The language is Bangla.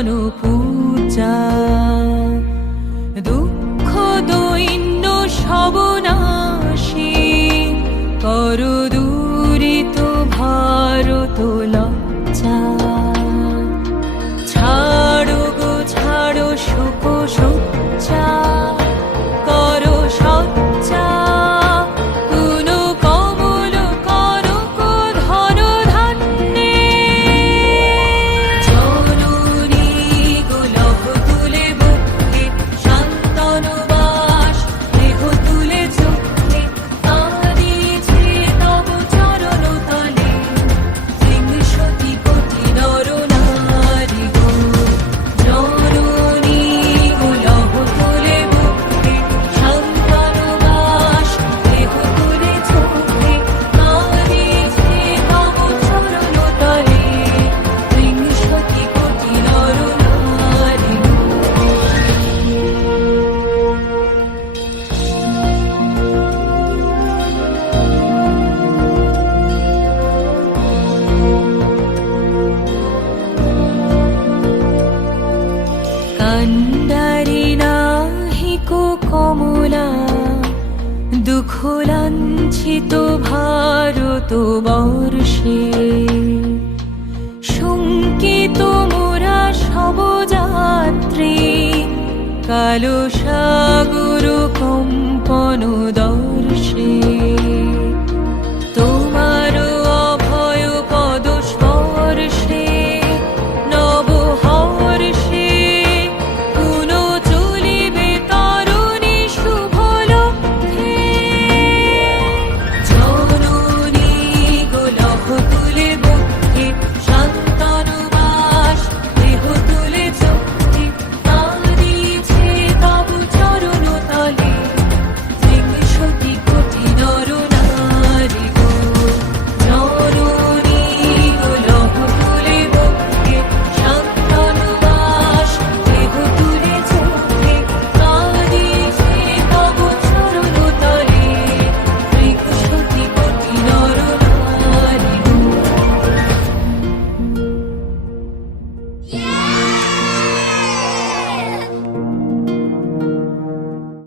পূজা। দুঃখ দৈন্য সবনাশী কর দূরিত ভারত লজ্জা। ছাড়ো গো ছাড়ো শোক সজ্জা, করো সজ্জা পুন কমল কনক ধন ধান্যে। জননী গো লভ তুলে বুকে, শান্তনু বাস দেহ তুলে চোখে, কাঁদিছে তব চরণ তলে বিংশতি কোটি নর নারী গো। জননী গো লভ তুলে বুকে, শান্তনু বাস দেহ তুলে চোখে, কাঁদিছে তব চরণ তলে বিংশতি কোটি নর নারী গো। কান্ডারি নাহিকো কমলা, দুঃখ লাঞ্ছিত ভারত বর্ষে। শঙ্কিত মোরা সব যাত্রী, কালো সাগর কম্পন দল